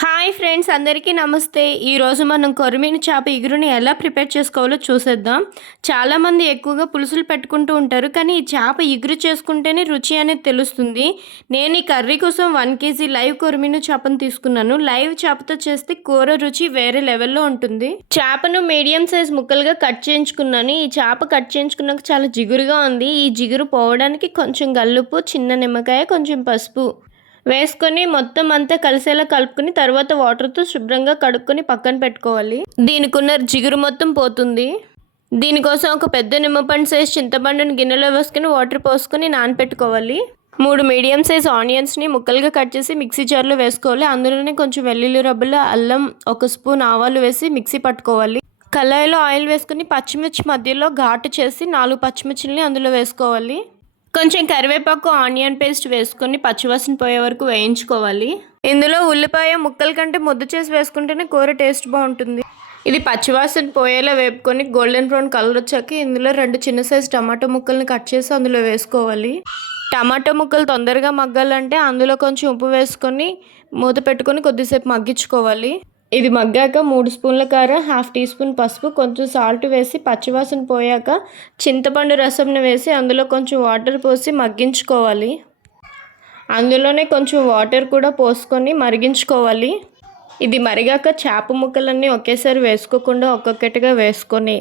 Hi friends, అందరికీ నమస్తే. ఈరోజు మనం కొర్రమీను చేప ఇగురుని ఎలా ప్రిపేర్ చేసుకోవాలో చూసేద్దాం. చాలామంది ఎక్కువగా పులుసులు పెట్టుకుంటూ ఉంటారు, కానీ ఈ చేప ఇగురు చేసుకుంటేనే రుచి అనేది తెలుస్తుంది. నేను ఈ కర్రీ కోసం 1 kg లైవ్ కొర్రమీను చేపను తీసుకున్నాను. లైవ్ చేపతో చేస్తే కూర రుచి వేరే లెవెల్లో ఉంటుంది. చేపను మీడియం సైజ్ ముక్కలుగా కట్ చేయించుకున్నాను. ఈ చేప కట్ చేయించుకున్నాక చాలా జిగురుగా ఉంది. ఈ జిగురు పోవడానికి కొంచెం గల్లుప్పు, చిన్న నిమ్మకాయ, కొంచెం పసుపు వేసుకొని మొత్తం అంతా కలిసేలా కలుపుకొని తర్వాత వాటర్తో శుభ్రంగా కడుక్కొని పక్కన పెట్టుకోవాలి. దీనికి ఉన్న జిగురు మొత్తం పోతుంది. దీనికోసం ఒక పెద్ద నిమ్మపండు సైజ్ చింతపండుని గిన్నెలో వేసుకొని వాటర్ పోసుకొని నానపెట్టుకోవాలి. 3 మీడియం సైజ్ ఆనియన్స్ని ముక్కలుగా కట్ చేసి మిక్సీ జార్లో వేసుకోవాలి. అందులోనే కొంచెం వెల్లుల్లి రబ్బలు, అల్లం, 1 స్పూన్ ఆవాలు వేసి మిక్సీ పట్టుకోవాలి. కళాయిలో ఆయిల్ వేసుకొని పచ్చిమిర్చి మధ్యలో ఘాటు చేసి 4 పచ్చిమిర్చిని అందులో వేసుకోవాలి. కొంచెం కరివేపాకు, ఆనియన్ పేస్ట్ వేసుకొని పచ్చివాసన పోయే వరకు వేయించుకోవాలి. ఇందులో ఉల్లిపాయ ముక్కల కంటే ముద్ద చేసి వేసుకుంటేనే కూర టేస్ట్ బాగుంటుంది. ఇది పచ్చివాసన పోయేలా వేపుకొని గోల్డెన్ బ్రౌన్ కలర్ వచ్చాక ఇందులో 2 చిన్న సైజు టమాటో ముక్కల్ని కట్ చేసి అందులో వేసుకోవాలి. టమాటో ముక్కలు తొందరగా మగ్గాలంటే అందులో కొంచెం ఉప్పు వేసుకొని మూత పెట్టుకొని కొద్దిసేపు మగ్గించుకోవాలి. ఇది మగ్గాక 3 స్పూన్ల కారం, 1/2 టీ స్పూన్ పసుపు, కొంచెం సాల్ట్ వేసి పచ్చివాసన పోయాక చింతపండు రసంని వేసి అందులో కొంచెం వాటర్ పోసి మగ్గించుకోవాలి. అందులోనే కొంచెం వాటర్ కూడా పోసుకొని మరిగించుకోవాలి. ఇది మరిగాక చేప ముక్కలన్నీ ఒకేసారి వేసుకోకుండా ఒక్కొక్కటిగా వేసుకొని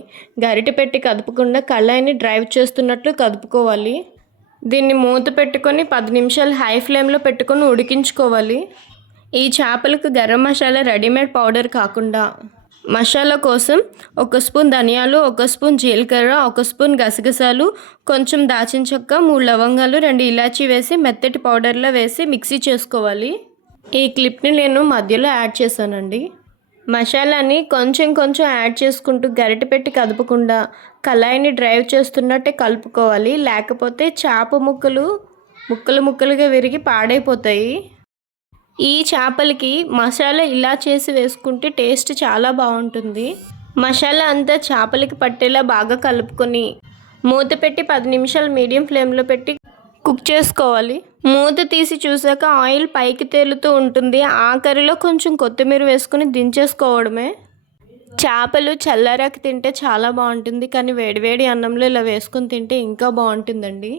గరిటె పెట్టి కదుపుకుండా కళాయిని డ్రైవ్ చేస్తున్నట్లు కదుపుకోవాలి. దీన్ని మూత పెట్టుకొని 10 నిమిషాలు హై ఫ్లేమ్లో పెట్టుకొని ఉడికించుకోవాలి. ఈ చేపలకు గరం మసాలా రెడీమేడ్ పౌడర్ కాకుండా మసాలా కోసం 1 స్పూన్ ధనియాలు, 1 స్పూన్ జీలకర్ర, 1 స్పూన్ గసగసాలు, కొంచెం దాచిన చెక్క, 3 లవంగాలు, 2 ఇలాచీ వేసి మెత్తటి పౌడర్లో వేసి మిక్సీ చేసుకోవాలి. ఈ క్లిప్ని నేను మధ్యలో యాడ్ చేశానండి. మసాలాని కొంచెం కొంచెం యాడ్ చేసుకుంటూ గరిటె పెట్టి కదపకుండా కళాయిని డ్రైవ్ చేస్తున్నట్టే కలుపుకోవాలి. లేకపోతే చేప ముక్కలుగా విరిగి పాడైపోతాయి. ఈ చేపలకి మసాలా ఇలా చేసి వేసుకుంటే టేస్ట్ చాలా బాగుంటుంది. మసాలా అంతా చేపలకి పట్టేలా బాగా కలుపుకొని మూత పెట్టి 10 నిమిషాలు మీడియం ఫ్లేమ్లో పెట్టి కుక్ చేసుకోవాలి. మూత తీసి చూసాక ఆయిల్ పైకి తేలుతూ ఉంటుంది. ఆఖరిలో కొంచెం కొత్తిమీర వేసుకొని దించేసుకోవడమే. చేపలు చల్లారాక తింటే చాలా బాగుంటుంది, కానీ వేడివేడి అన్నంలో ఇలా వేసుకొని తింటే ఇంకా బాగుంటుందండి.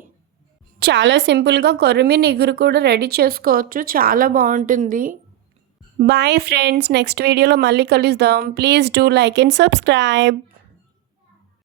చాలా సింపుల్గా కొర్రమీను ఇగురు కూడా రెడీ చేసుకోవచ్చు. చాలా బాగుంటుంది. బాయ్ ఫ్రెండ్స్, నెక్స్ట్ వీడియోలో మళ్ళీ కలుద్దాం. Please do like and subscribe.